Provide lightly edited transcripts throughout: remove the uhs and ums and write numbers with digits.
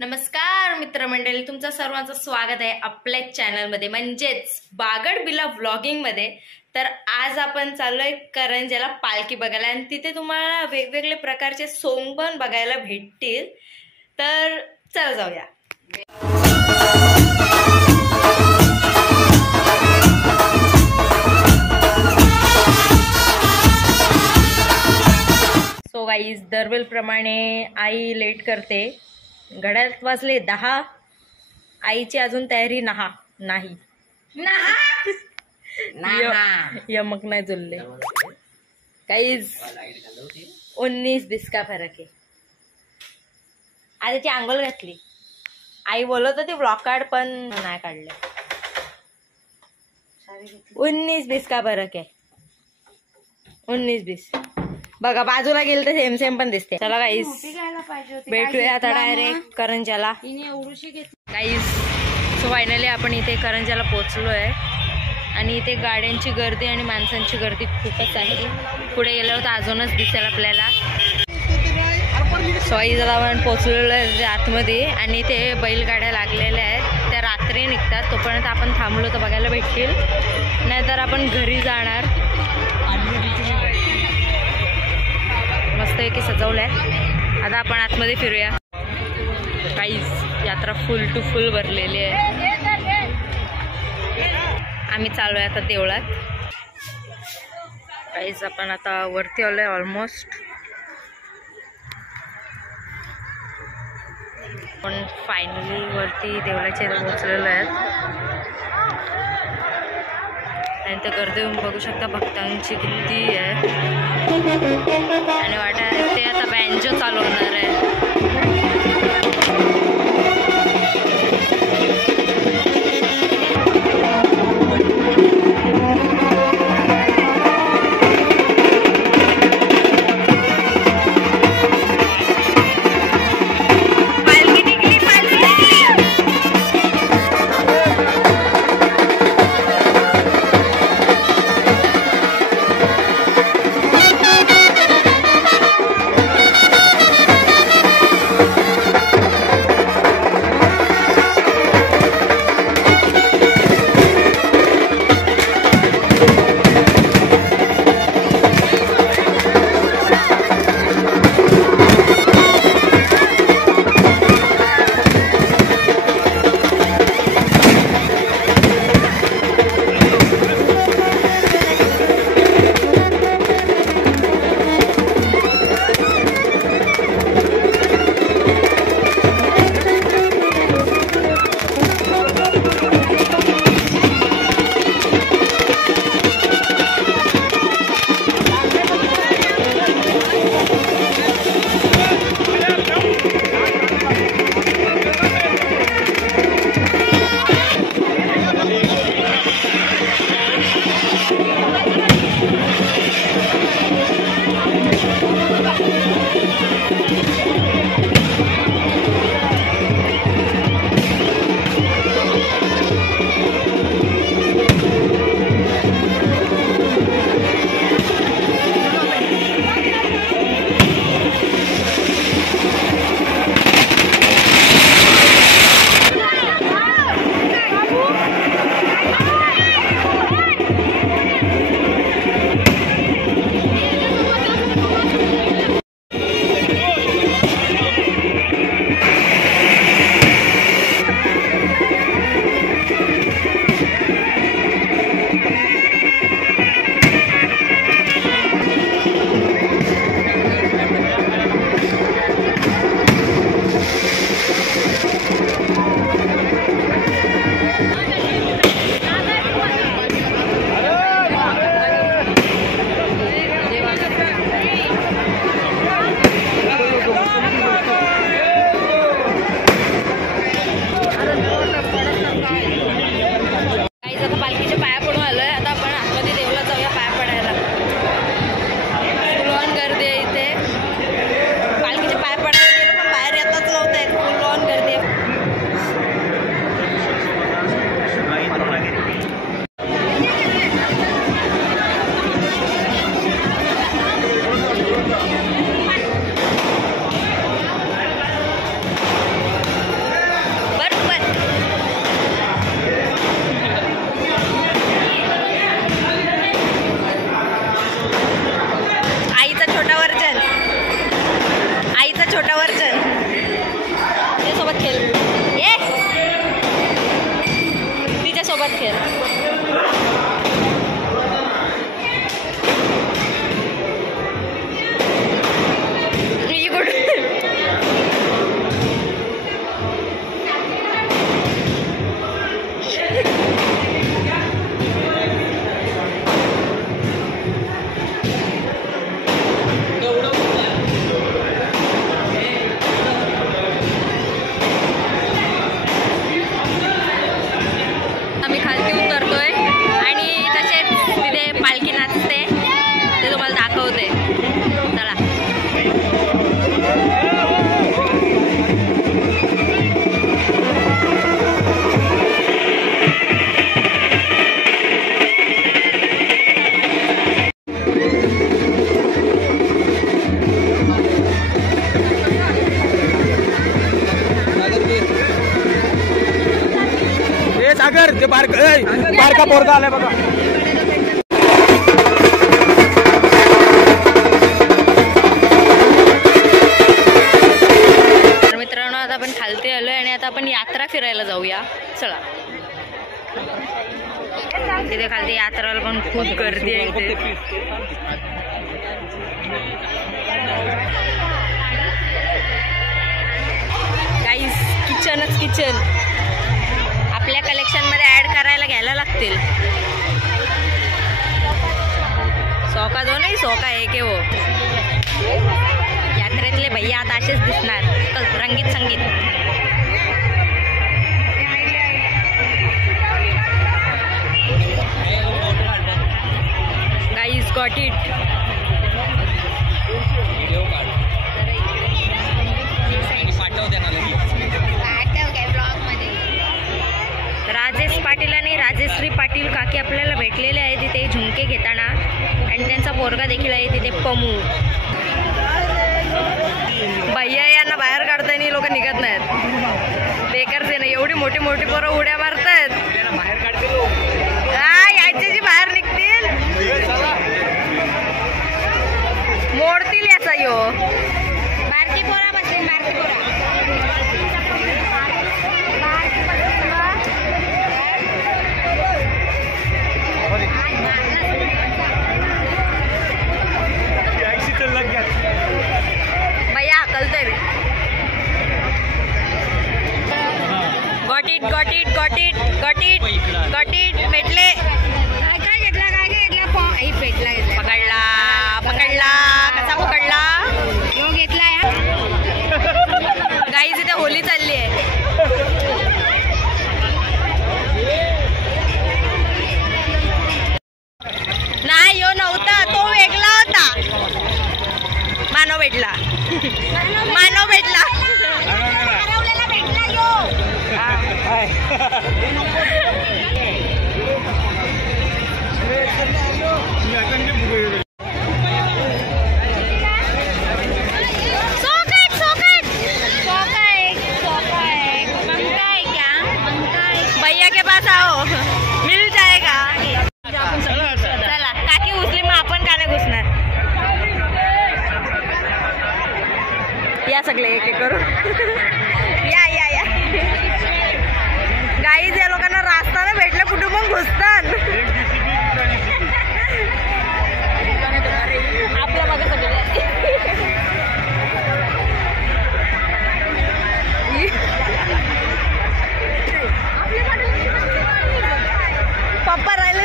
नमस्कार मित्रमंडळी, तुमचं सर्वांचं स्वागत आहे आपल्या चॅनलमध्ये म्हणजेच बागड बिला व्लॉगिंग मध्ये। तर आज आपण चाललोय करंजाला पालखी बघायला आणि तिथे तुम्हाला वेगवेगळे प्रकारचे सोंग पण बघायला भेटतील। तर चला जाऊया। सो गाईज, दरवेळ प्रमाणे आई लेट करते। घड्याळात वाजले 10, आईची अजून तयारी नाही यमक नाही जुलले काहीच 19-20 का फरक आहे। आधी ती आंघोळ घातली, आई बोलत होती ब्लॉक काढ पण नाही काढले। 19-20 का फरक आहे, 19-20 बघा। बाजूला गेलं तर सेम सेम पण दिसते। चला गाईस, भेटूया आता डायरेक्ट करंजाला। गाईस, सो फायनली आपण इथे करंजाला पोहोचलोय आणि इथे गाड्यांची गर्दी आणि माणसांची गर्दी खूपच आहे। पुढे गेल्यावर तर अजूनच दिसेल आपल्याला। सो आई जरा आपण पोहोचलेलो आहे आतमध्ये आणि इथे बैलगाड्या लागलेल्या आहेत, त्या रात्री निघतात। तोपर्यंत आपण थांबलो तर बघायला भेटतील, नाहीतर आपण घरी जाणार। मस्तपैकी सजवलंय। आता आपण आतमध्ये फिरूया। गाईस, यात्रा फुल टू फुल भरलेली आहे। आम्ही चाललोय आता देवळात। गाईस, आपण आता वरती आलोय ऑलमोस्ट। पण फायनली वरती देवळाच्या इथे पोहोचलेलो आहेत आणि त्या गर्दी बघू शकता भक्तांची किती आहे आणि वाटत ते आता बँजो चालू होणार आहे। छोटा वर्जन तिच्या सोबत खेळ ये तिच्या सोबत खेळ सागर ते बारका पोरगा आलाय बघा. तर मित्रांनो आता आपण खालती आलोय आणि आता आपण यात्रा फिरायला जाऊया. चला तिथे खालती यात्राला पण खूप गर्दी आहे इथे. गाईस किचनच किचन आपल्या कलेक्शन मध्ये ऍड करायला घ्यायला लागतील. सोका दो नाही सोका एक आहे वो. यात्रेतले भैया आता असेच दिसणार रंगीत संगीत. Guys got it. Rajesh Patil आणि राजेश्री पाटील काकी आपल्याला भेटलेले आहे तिथे झुमके घेताना आणि त्यांचा पोरगा देखील आहे तिथे पमू. भैया यांना बाहेर काढताना लोक निघत नाहीत. बेकारचे नाही एवढी मोठी मोठी पोरं उड्या मारतात. यायची बाहेर निघतील मोडतील याचा यो. बारकी पोरा बसतील बारकी पोरा. भैया हकलतोय got it got it got it got it got it. भेटले काय घेतला काय घेतला भेटला पकडला पकडला कसा पकडला यो घेतला. गाईज इथे होली चालली आहे. नाही यो नव्हता तो वेगळा होता. मानव भेटला मानव भेटला. भैया के पास आओ मिल जाएगा. चला काकी घुसली मग आपण का नाही घुसणार. या सगळे एक एक करू. या या या गाईज या लोकांना रास्ता ना भेटला कुठे मग घुसतात. आपल्या मागे सगळे पप्पा राहिले.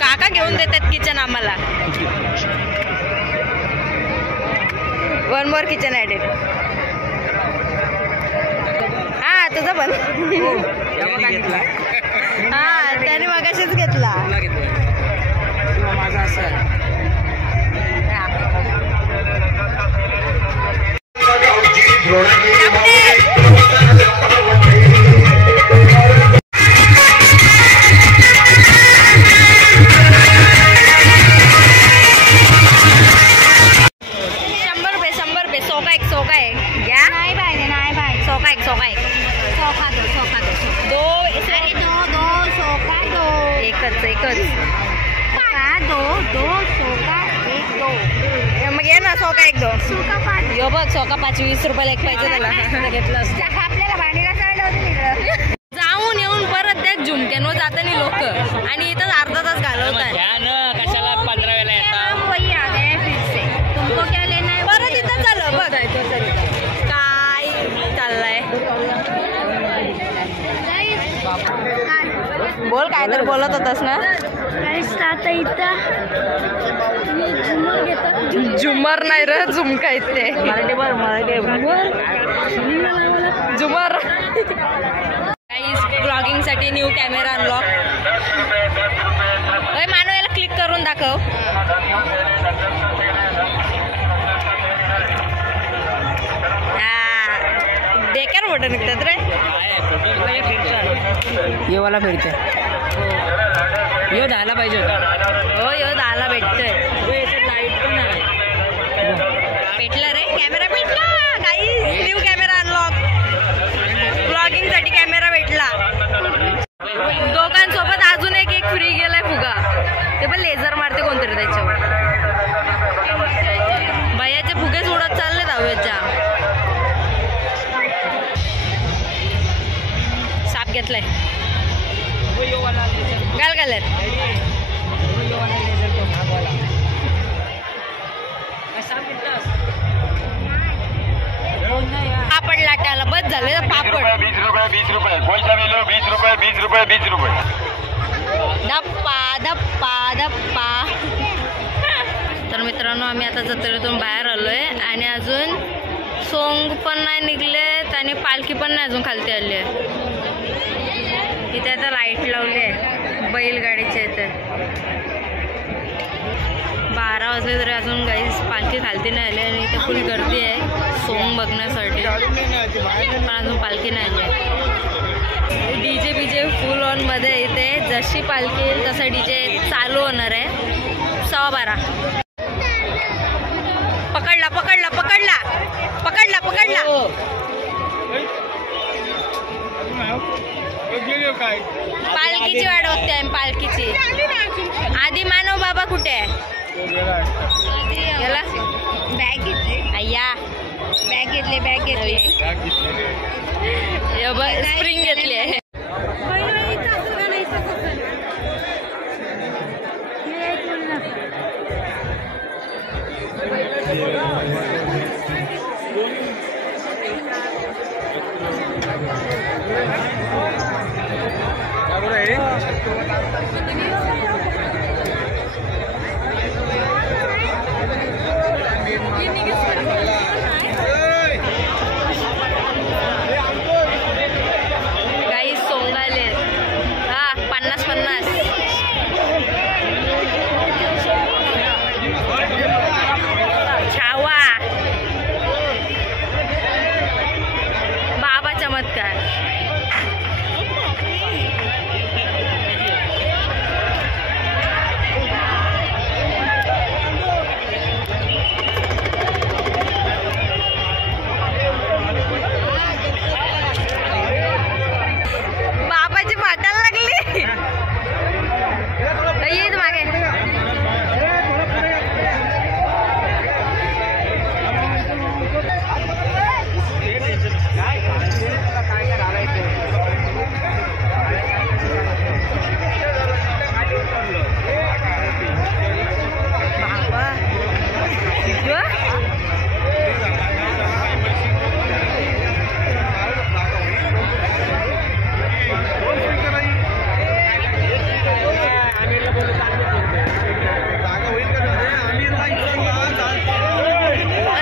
काका घेऊन देतात किचन आम्हाला. One more kitchen added. हा तुझा पण हा त्याने मगाशीच घेतला. माझा असं एकच एकच दो सोका एक दो मग ये ना सोका एक दो सोका 5 यो बघ सोका 20 रुपयाला एक पाहिजे त्याला घेतलं असतं. आपल्याला भांडी घासायला होती तिकडं. जाऊन येऊन परत त्या झुमक्यांवर जाताना लोक आणि इथं अर्धा तास घालवतात. कशाला 15 वेळा येतात. वही आ गए फिर से तुमको क्या लेना है परत इथं चाललं बघ काय चाललंय. बोल काय तर बोलत होतास ना. आता इथं झुमर नाही रे झुमका इथे झुमर. ब्लॉगिंग साठी न्यू कॅमेरा अनलॉक. मानव याला क्लिक करून दाखव. बेकार फोटो निघतात रे. ये वाला फिरते यो दहाला पाहिजे होता. हो यो 10ला भेटतोय. भेटला रे कॅमेरा भेटला. काही न्यू कॅमेरा अनलॉक. ब्लॉगिंग साठी कॅमेरा भेटला. दोघांसोबत अजून एक फ्री गेलाय फुगा. ते पण लेझर मारते कोणतरी त्याच्यावर. भैयाचे फुगेच उडत चालले दहाव्याच्या. साप घेतलाय घाल घालत. पापड लाटायला बस झाले पापड. 20 रुपये कोणता मिलो 20 रुपये. धप्पा धप्पा धप्पा. तर मित्रांनो आम्ही आता जत्रेतून बाहेर आलोय आणि अजून सोंग पण नाही निघलेत आणि पालखी पण नाही अजून खालती आली आहे. इथे आता लाईट लावली आहे बैलगाडीच्या इथे. 12 वाजले तरी अजून गाईस पालखी खालती नाही आली आणि इथे फुल गर्दी आहे सोंग बघण्यासाठी. पण अजून पालखी नाही आली आहे. डीजे बीजे फुल ऑन मध्ये. इथे जशी पालखी येईल तसा डीजे चालू होणार आहे. 12:15. पकडला पकडला पकडला पकडला पकडला. पालखीची वाट बघते आम्ही पालखीची. आधी मानव बाबा कुठे आहे. गेला. बॅग घेतली अय्या बॅग घेतली स्प्रिंग घेतली आहे. काही सोंगाले 50-50. छावा बाबा चमत्कार. बाबाची वाटायला लागली. येत मागे.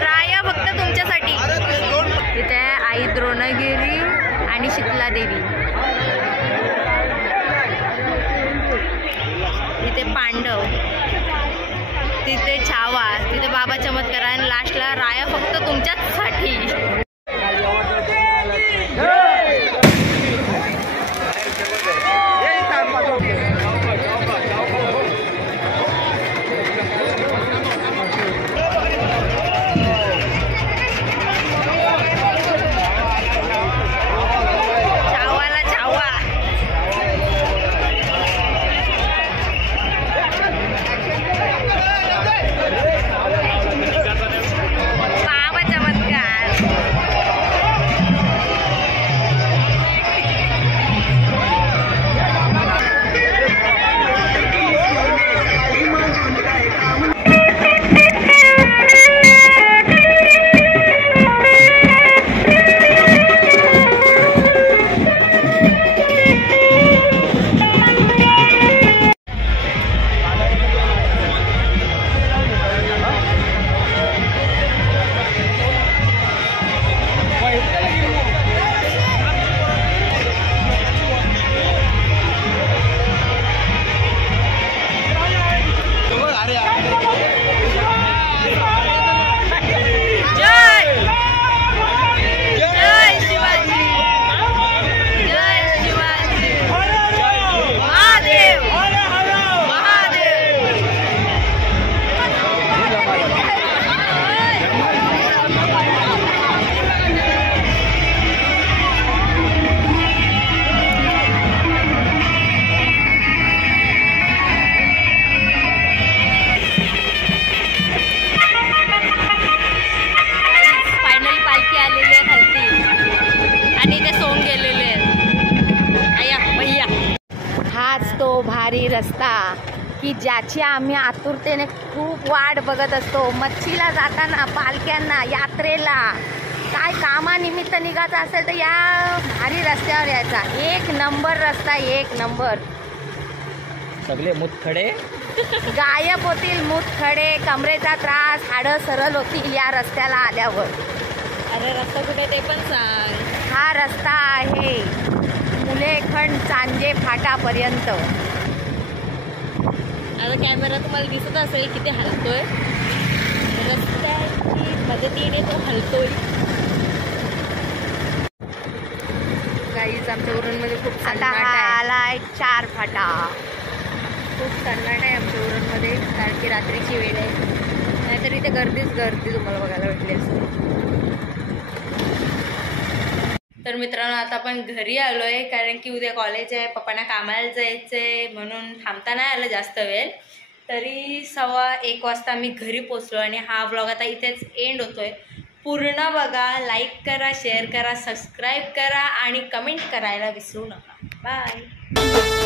राया फक्त तुमच्यासाठी. इथे आई द्रोणगिरी आणि शीतला देवी. इथे पांडव. तिथे छावा. तिथे बाबा चमत्कार आणि लास्टला राया फक्त तुमच्यासाठी. छावाला छावा. हाच तो भारी रस्ता की ज्याची आम्ही आतुरतेने खूप वाट बघत असतो. मच्छीला जाताना, पालख्यांना, यात्रेला, काय कामानिमित्त निघायचं असेल तर या भारी रस्त्यावर यायचा. एक नंबर रस्ता, एक नंबर. सगळे मुतखडे गायब होतील, मुतखडे, कमरेचा त्रास, हाडं सरळ होतील या रस्त्याला आल्यावर. अरे रस्ता कुठे ते पण सांग. हा रस्ता आहे मुलेखंड चांजे फाटापर्यंत. आता कॅमेरा तुम्हाला दिसत असेल किती हलतोय. रस्त्याची मदतीने तो हलतोय. काहीच आमच्या उरणमध्ये खूप आता सन्नाट हा आहे. आलाय 4 फाटा. खूप सन्नाट आहे आमच्या उरणमध्ये, कारण की रात्रीची वेळ आहे. नाहीतर इथे गर्दीच गर्दी तुम्हाला बघायला भेटली असते. तर मित्रांनो आता आपण घरी आलोय, कारण की उद्या कॉलेज आहे, पप्पांना कामाला जायचंय म्हणून थांबता नाही आलं जास्त वेळ. तरी 1:15 वाजता मी घरी पोचलो आणि हा व्लॉग आता इथेच एंड होतोय. पूर्ण बघा, लाईक करा, शेअर करा, सबस्क्राईब करा आणि कमेंट करायला विसरू नका. बाय.